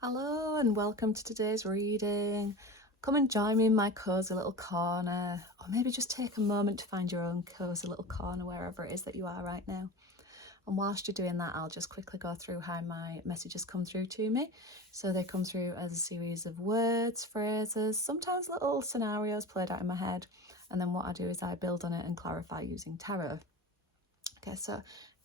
Hello and welcome to today's reading. Come and join me in my cosy little corner, or maybe just take a moment to find your own cosy little corner wherever it is that you are right now. And whilst you're doing that, I'll just quickly go through how my messages come through to me. So they come through as a series of words, phrases, sometimes little scenarios played out in my head. And then what I do is I build on it and clarify using tarot. Okay, so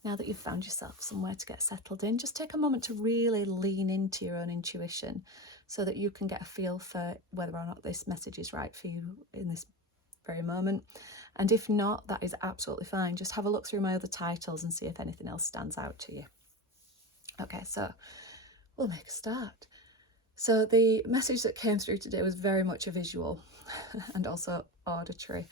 now that you've found yourself somewhere to get settled in, just take a moment to really lean into your own intuition so that you can get a feel for whether or not this message is right for you in this very moment. And if not, that is absolutely fine. Just have a look through my other titles and see if anything else stands out to you. Okay, so we'll make a start. So the message that came through today was very much a visual and also auditory.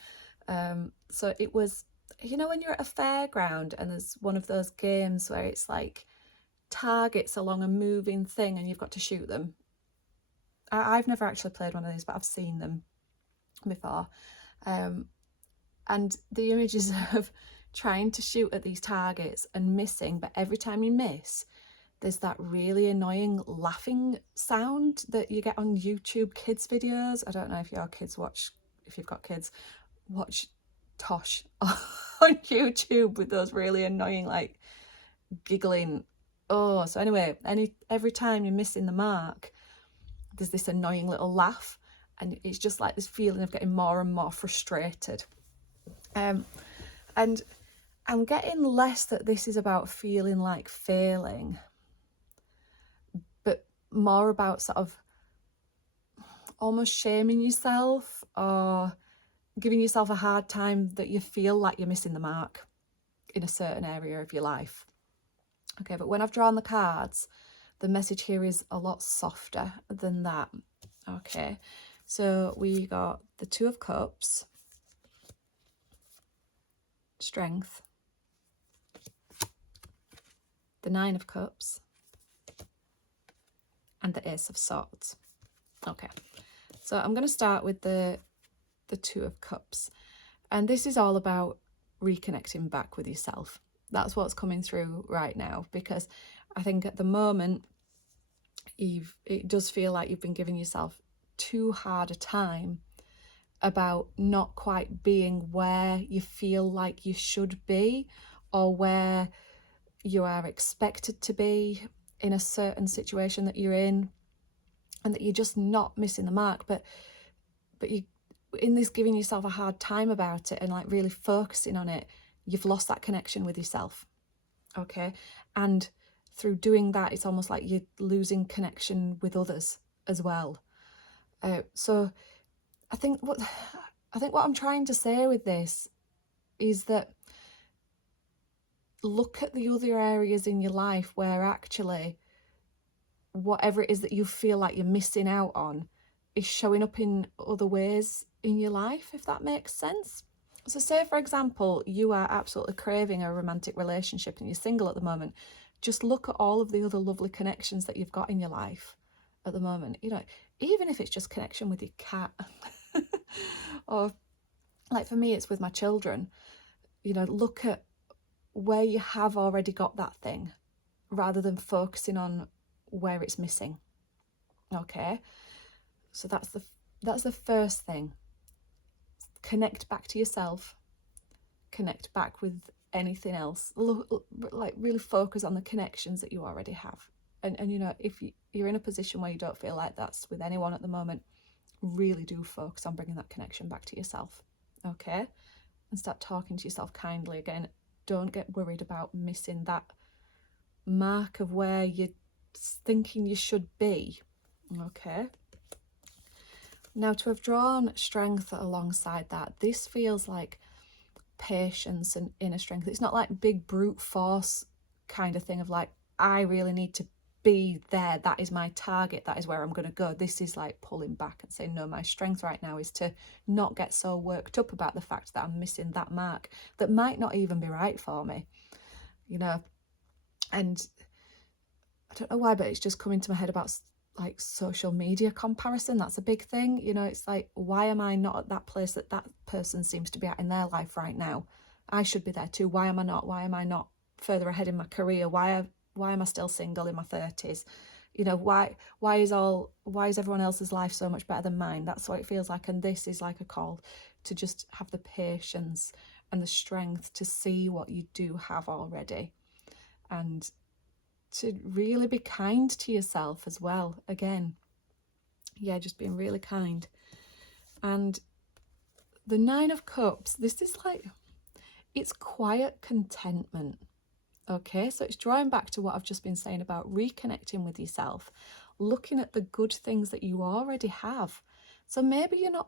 So it was, you know, when you're at a fairground and there's one of those games where it's like targets along a moving thing and you've got to shoot them. I've never actually played one of these, but I've seen them before. And the images of trying to shoot at these targets and missing, but every time you miss, there's that really annoying laughing sound that you get on YouTube kids videos. I don't know if your kids watch, if you've got kids, watch Tosh on YouTube with those really annoying, like, giggling. Oh, so anyway, every time you're missing the mark, there's this annoying little laugh, and it's just like this feeling of getting more and more frustrated. And I'm getting less that this is about feeling like failing, but more about sort of almost shaming yourself or giving yourself a hard time that you feel like you're missing the mark in a certain area of your life. Okay, but when I've drawn the cards, the message here is a lot softer than that. Okay, so we got the Two of Cups, Strength, the Nine of Cups, and the Ace of Swords. Okay, so I'm going to start with the Two of Cups, and this is all about reconnecting back with yourself. That's what's coming through right now, because I think at the moment it does feel like you've been giving yourself too hard a time about not quite being where you feel like you should be or where you are expected to be in a certain situation that you're in, and that you're just not missing the mark, but you, in this giving yourself a hard time about it and like really focusing on it, you've lost that connection with yourself. Okay, and through doing that, it's almost like you're losing connection with others as well. So I think what I'm trying to say with this is that look at the other areas in your life where actually whatever it is that you feel like you're missing out on is showing up in other ways in your life, if that makes sense. So say, for example, you are absolutely craving a romantic relationship and you're single at the moment. Just look at all of the other lovely connections that you've got in your life at the moment. You know, even if it's just connection with your cat or like for me, it's with my children. You know, look at where you have already got that thing rather than focusing on where it's missing. Okay, so that's the first thing. Connect back to yourself, connect back with anything else. Like really focus on the connections that you already have. And you know, if you're in a position where you don't feel like that's with anyone at the moment, really do focus on bringing that connection back to yourself. Okay, and start talking to yourself kindly again. Don't get worried about missing that mark of where you're thinking you should be. Okay, now to have drawn Strength alongside that, this feels like patience and inner strength. It's not like big brute force kind of thing of like, I really need to be there, that is my target, that is where I'm going to go. This is like pulling back and saying, no, my strength right now is to not get so worked up about the fact that I'm missing that mark that might not even be right for me, you know. And I don't know why, but it's just coming to my head about like social media comparison. That's a big thing, you know. It's like, why am I not at that place that that person seems to be at in their life right now? I should be there too. Why am I not further ahead in my career? Why am I still single in my 30s? You know, why is everyone else's life so much better than mine? That's what it feels like. And this is like a call to just have the patience and the strength to see what you do have already, and to really be kind to yourself as well. Again, yeah, just being really kind. And the Nine of Cups, this is like, it's quiet contentment. Okay, so it's drawing back to what I've just been saying about reconnecting with yourself, looking at the good things that you already have. So maybe you're not,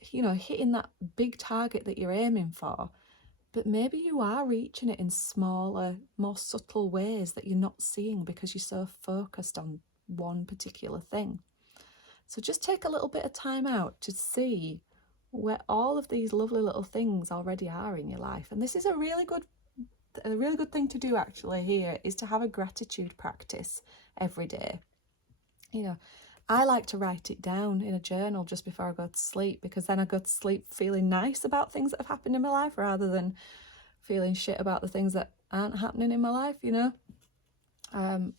hitting that big target that you're aiming for, but maybe you are reaching it in smaller, more subtle ways that you're not seeing because you're so focused on one particular thing. So just take a little bit of time out to see where all of these lovely little things already are in your life. And this is a really good thing to do actually here, is to have a gratitude practice every day. I like to write it down in a journal just before I go to sleep, because then I go to sleep feeling nice about things that have happened in my life rather than feeling shit about the things that aren't happening in my life, And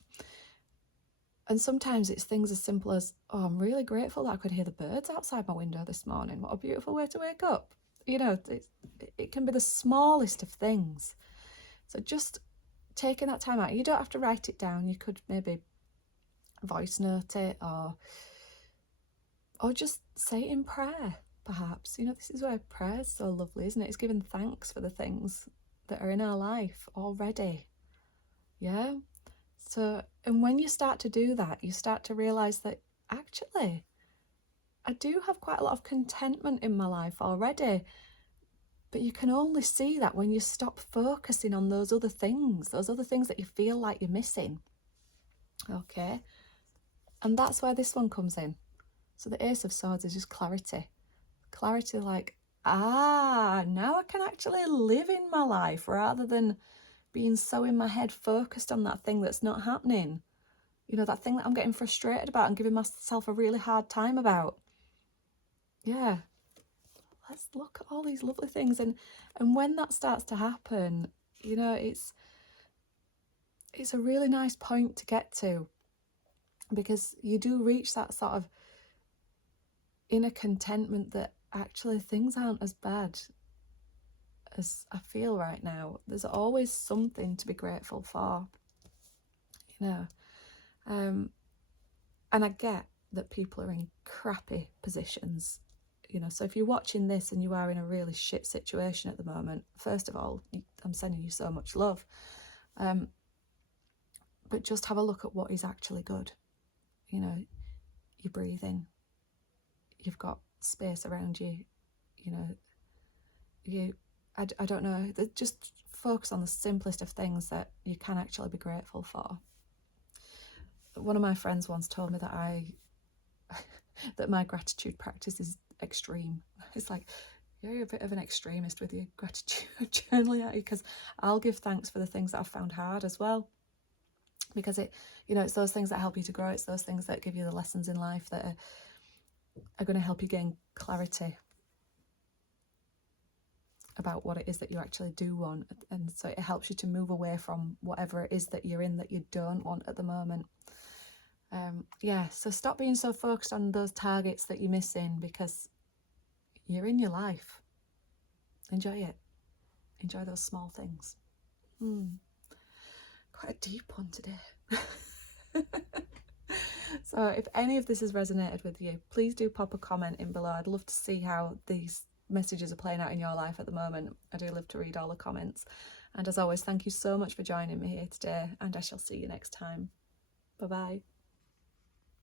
sometimes it's things as simple as, oh, I'm really grateful that I could hear the birds outside my window this morning. What a beautiful way to wake up. It can be the smallest of things. So just taking that time out. You don't have to write it down. You could maybe voice note it, or just say it in prayer, perhaps. This is where prayer is so lovely, isn't it? It's giving thanks for the things that are in our life already. Yeah? So, and when you start to do that, you start to realise that actually, I do have quite a lot of contentment in my life already. But you can only see that when you stop focusing on those other things that you feel like you're missing. Okay? And that's where this one comes in. So the Ace of Swords is just clarity. Clarity, like, now I can actually live in my life rather than being so in my head focused on that thing that's not happening. That thing that I'm getting frustrated about and giving myself a really hard time about. Yeah. Let's look at all these lovely things. And when that starts to happen, it's a really nice point to get to, because you do reach that sort of inner contentment that actually things aren't as bad as I feel right now. There's always something to be grateful for, and I get that people are in crappy positions, so if you're watching this and you are in a really shit situation at the moment, first of all, I'm sending you so much love, but just have a look at what is actually good. You're breathing, you've got space around you, I don't know, just focus on the simplest of things that you can actually be grateful for. One of my friends once told me that that my gratitude practice is extreme. It's like, you're a bit of an extremist with your gratitude journaling, aren't you? Because I'll give thanks for the things that I've found hard as well, because it's those things that help you to grow. It's those things that give you the lessons in life that are going to help you gain clarity about what it is that you actually do want, and so it helps you to move away from whatever it is that you're in that you don't want at the moment. So stop being so focused on those targets that you're missing, because you're in your life. Enjoy it. Enjoy those small things. Quite a deep one today. So if any of this has resonated with you, please do pop a comment in below. I'd love to see how these messages are playing out in your life at the moment. I do love to read all the comments. And as always, thank you so much for joining me here today, and I shall see you next time. Bye bye.